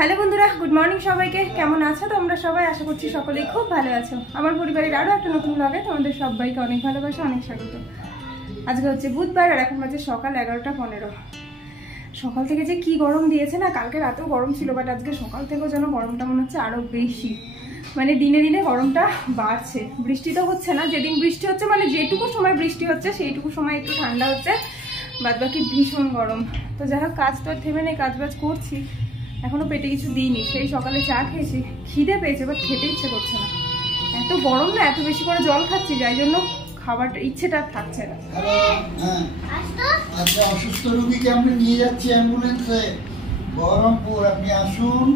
Hello বন্ধুরা, good morning সবাইকে। কেমন আছো তোমরা সবাই? আশা করছি সকলেই খুব ভালো আছো। আমার পরিবারের আরও একটা নতুন ব্লগে তোমাদের সবাইকে অনেক ভালোবাসা, অনেক স্বাগত। আজকে হচ্ছে বুধবার আর এখন বাজে সকাল 11:15। সকাল থেকে যে কি গরম দিয়েছে না, কালকে রাতেও গরম ছিল, বাট আজকে সকাল থেকেও যেন গরমটা মনে হচ্ছে আরও বেশি। মানে দিনে দিনে গরমটা বাড়ছে। বৃষ্টি তো হচ্ছে না, যেদিন বৃষ্টি হচ্ছে মানে যেটুকু সময় বৃষ্টি হচ্ছে সেইটুকু সময় একটু ঠান্ডা হচ্ছে, বাদ বাকি ভীষণ গরম। তো যাই হোক, কাজ তো আর থেমে নেই, কাজ বাজ করছি। এখনো পেটে কিছু দিইনি, সেই সকালে চা খেয়েছি, খিদে পেয়েছে বাট খেতে ইচ্ছে করছে না। এত গরম না, এত বেশি করে জল খাচ্ছি, যাই জন্য খাবারটা ইচ্ছেটা থাকছে না। আচ্ছা, অসুস্থ রোগীকে আমরা নিয়ে যাচ্ছি অ্যাম্বুলেন্সে বহরমপুর, আপনি আসুন।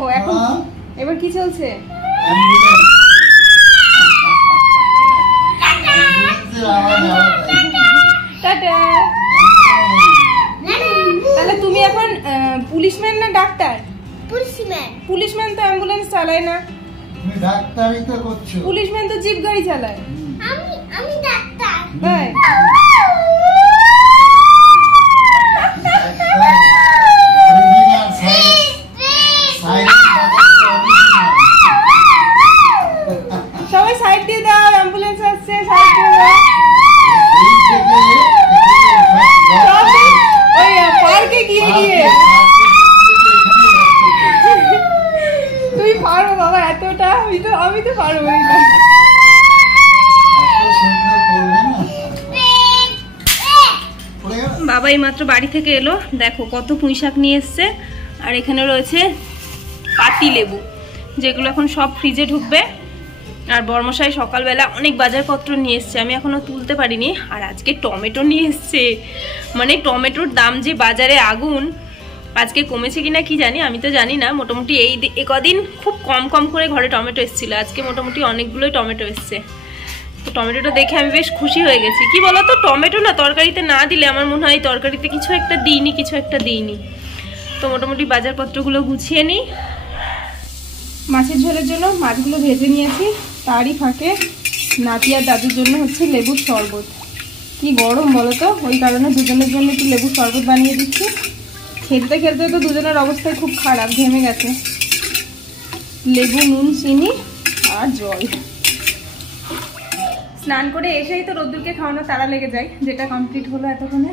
ও এখন এবার কি চলছে? টাটা। তাহলে তুমি এখন পুলিশম্যান না ডাক্তার? পুলিশম্যান তো অ্যাম্বুলেন্স চালায় না। তুমি ডাক্তারই তো করছো। পুলিশম্যান তো জিপ গাড়ি চালায়। আমি ডাক্তার। তাই? সবাই সাইড দিয়ে দাও, অ্যাম্বুলেন্স আসছে, সাইড দিয়ে দাও। ওই পার্কে গিয়ে তুই পারো বাবা, এতটা আমি তো পারবো না। বাবা এই মাত্র বাড়ি থেকে এলো, দেখো কত পুঁই শাক নিয়ে এসছে, আর এখানে রয়েছে পাতি লেবু, যেগুলো এখন সব ফ্রিজে ঢুকবে। আর বর্মশাই সকালবেলা অনেক বাজারপত্র নিয়ে এসছে, আমি এখনো তুলতে পারিনি। আর আজকে টমেটো নিয়ে এসছে, মানে টমেটোর দাম যে বাজারে আগুন। আজকে কমেছে কিনা কি জানি, আমি তো জানি না। মোটামুটি এই কদিন খুব কম করে ঘরে টমেটো এসেছিল, আজকে মোটামুটি অনেকগুলোই টমেটো এসছে। তো টমেটোটা দেখে আমি বেশ খুশি হয়ে গেছি। কি বলতো, টমেটো না তরকারিতে না দিলে আমার মনে হয় তরকারিতে কিছু একটা দিইনি। তো মোটামুটি বাজারপত্রগুলো গুছিয়ে নিই। মাছের ঝোলের জন্য মাছগুলো ভেজে নিয়েছি, তারই ফাঁকে নাতি আর দাদুর জন্য হচ্ছে লেবুর শরবত। কি গরম বলো তো, ওই কারণে দুজনের জন্য একটু লেবুর শরবত বানিয়ে দিচ্ছি। খেলতে খেলতে তো দুজনের অবস্থায় খুব খারাপ, ঘেমে গেছে। লেবু, নুন, চিনি আর জল। স্নান করে এসেই তো রোদ্দুরকে খাওয়ানো তাড়া লেগে যায়, যেটা কমপ্লিট হলো এতক্ষণে।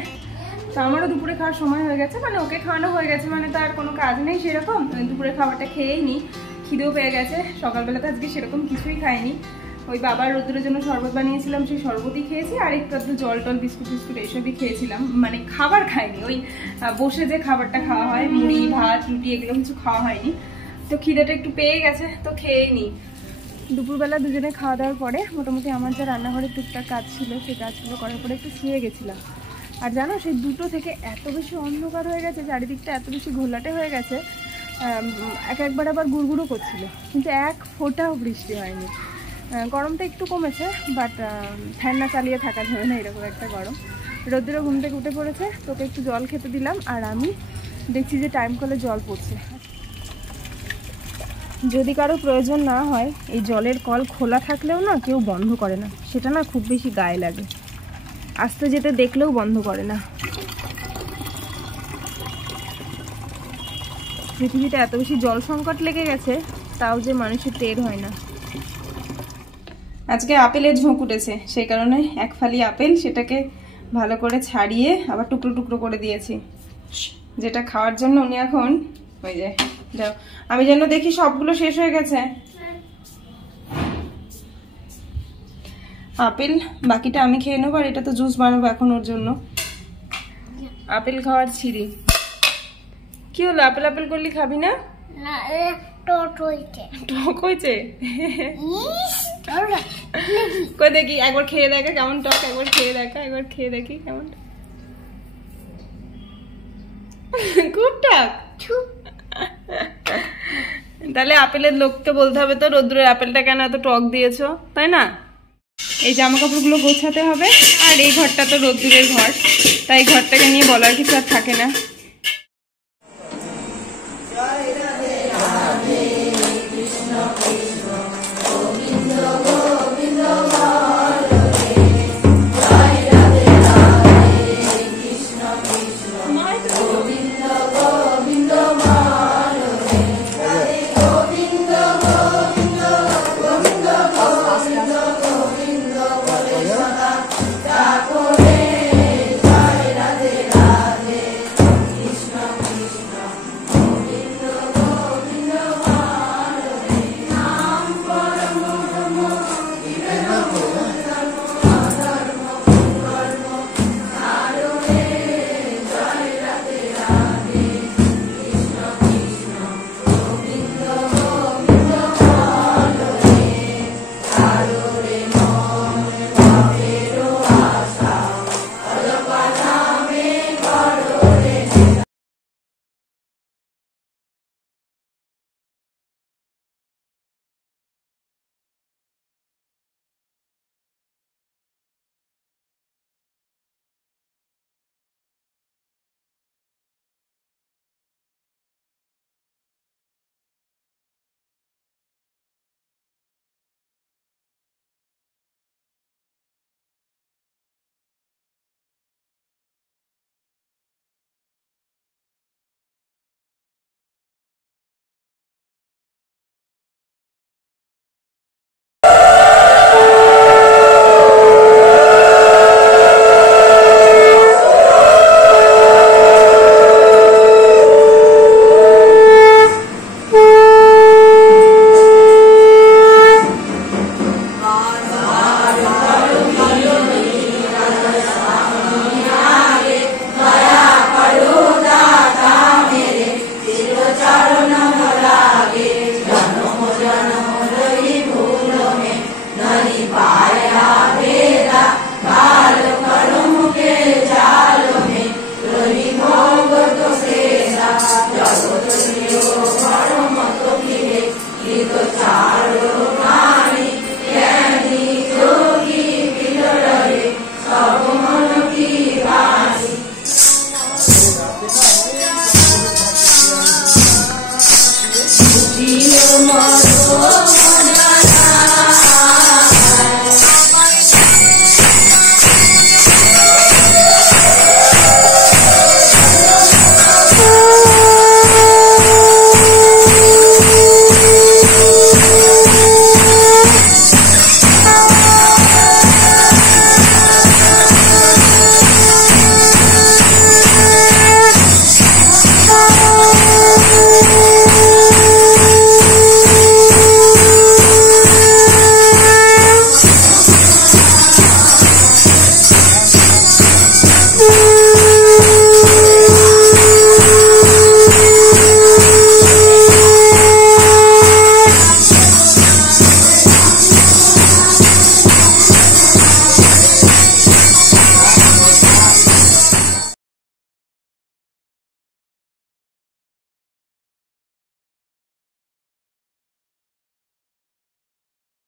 তো আমারও দুপুরে খাওয়ার সময় হয়ে গেছে, মানে ওকে খাওয়ানো হয়ে গেছে, মানে তো আর কোনো কাজ নেই সেরকম। দুপুরে খাবারটা খেয়েই নিই, খিদেও পেয়ে গেছে। সকালবেলা তো আজকে সেরকম কিছুই খাইনি, ওই বাবার রোদ্দুরের জন্য শরবত বানিয়েছিলাম, সেই শরবতই খেয়েছি। আর একটু জল টল বিস্কুট এইসবই খেয়েছিলাম, মানে খাবার খাইনি। ওই বসে যে খাবারটা খাওয়া হয়, মুড়ি ভাত রুটি এগুলো কিছু খাওয়া হয়নি। তো খিদেটা একটু পেয়ে গেছে, তো খেয়েই নিই। দুপুরবেলা দুজনে খাওয়া দাওয়ার পরে মোটামুটি আমার যা রান্নাঘরে টুকটাক কাজ ছিল, সেই কাজগুলো করার পরে একটু শুয়ে গেছিলাম। আর জানো, সেই 2টো থেকে এত বেশি অন্ধকার হয়ে গেছে, চারিদিকটা এত বেশি ঘোলাটে হয়ে গেছে, একবার আবার গুড়গুড়ো করছিল, কিন্তু এক ফোঁটাও বৃষ্টি হয়নি। গরমটা একটু কমেছে, বাট ফ্যান না চালিয়ে থাকা যাবে না, এরকম একটা গরম। রোদ্দুরে ঘুম থেকে উঠে পড়েছে, তোকে একটু জল খেতে দিলাম, আর আমি দেখছি যে টাইম কলে জল পড়ছে। যদি কারো প্রয়োজন না হয়, এই জলের কল খোলা থাকলেও না কেউ বন্ধ করে না, সেটা না খুব বেশি গায়ে লাগে। আসতে যেতে দেখলেও বন্ধ করে না। পৃথিবীতে এত বেশি জল সংকট লেগে গেছে, তাও যে মানুষের টের হয় না। আজকে আপেলের ঝোঁক উঠেছে, সেই কারণে এক ফালি আপেল, সেটাকে ভালো করে ছাড়িয়ে আবার টুকরো টুকরো করে দিয়েছি, যেটা খাওয়ার জন্য উনি এখন ওই যে যাও। আমি যেন দেখি সবগুলো শেষ হয়ে গেছে আপেল, বাকিটা আমি খেয়ে নেবো। আর এটা তো জুস বানাবো এখন ওর জন্য। আপেল খাওয়ার ছিঁড়ি। কি হলো, আপেল করলি খাবি না? টক হয়েছে। কই দেখি, একবার খেয়ে দেখা কেমন টক, একবার খেয়ে দেখি কেমন। খুব টক। তাহলে আপেলের লোককে বলতে হবে তো, রোদ্দুরের আপেলটা কেন এত টক দিয়েছো, তাই না? এই জামা কাপড়গুলো গোছাতে হবে, আর এই ঘরটা তো রোদ্দুরের ঘর, তাই ঘরটাকে নিয়ে বলার কিছু আর থাকে না।